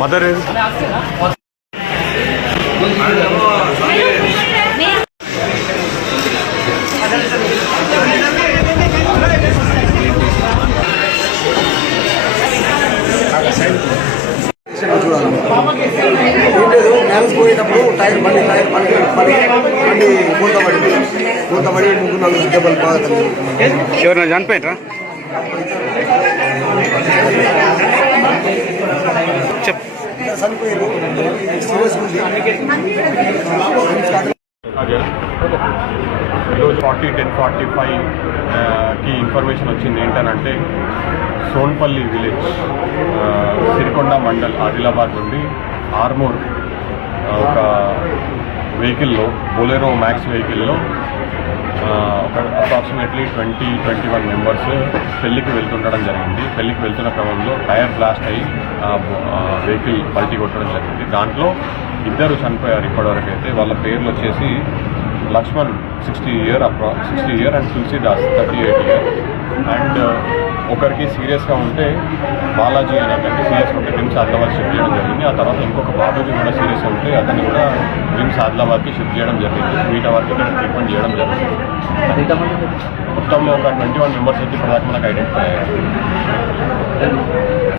Mother marriage పోయేటప్పుడు బండి పూతబడి ముగ్గురు నలుగురు దెబ్బలు బాగా తగ్గింది. ఎవరైనా చనిపోయినరా? చనిపోయారు. సీరియస్ ఉంది. ఈరోజు 10:45కి ఇన్ఫర్మేషన్ వచ్చింది. ఏంటనంటే సోన్పల్లి విలేజ్, సిరికొండ మండల్, ఆదిలాబాద్ నుండి ఆర్మూర్ ఒక వెహికల్లో, బొలెరో మ్యాక్స్ వెహికల్లో ఒక అప్రాక్సిమేట్లీ 21 మెంబర్స్ పెళ్లికి వెళ్తుండడం జరిగింది. పెళ్లికి వెళ్తున్న క్రమంలో టైర్ బ్లాస్ట్ అయ్యి వెహికల్ పల్టీ కొట్టడం జరిగింది. దాంట్లో 2 చనిపోయారు ఇప్పటివరకు అయితే. వాళ్ళ పేర్లు వచ్చేసి Laxman 60 year and Tulsidas 38 year. And ఒకరికి సీరియస్గా ఉంటే బాలాజీ అనే అతనికి సీరియస్గా ఉంటే రిమ్స్ ఆదిలాబాద్ షిఫ్ట్ చేయడం జరిగింది. ఆ తర్వాత ఇంకొక బాబుకి కూడా సీరియస్గా ఉంటే అతన్ని కూడా రిమ్స్ ఆదిలాబాద్కి షిఫ్ట్ చేయడం జరిగింది. మిగతా వరకు ఇక్కడ ట్రీట్మెంట్ చేయడం జరిగింది. మొత్తంలో ఒక 21 మెంబర్స్ వచ్చి ప్రధాన మనకు ఐడెంటిఫై అయ్యారు.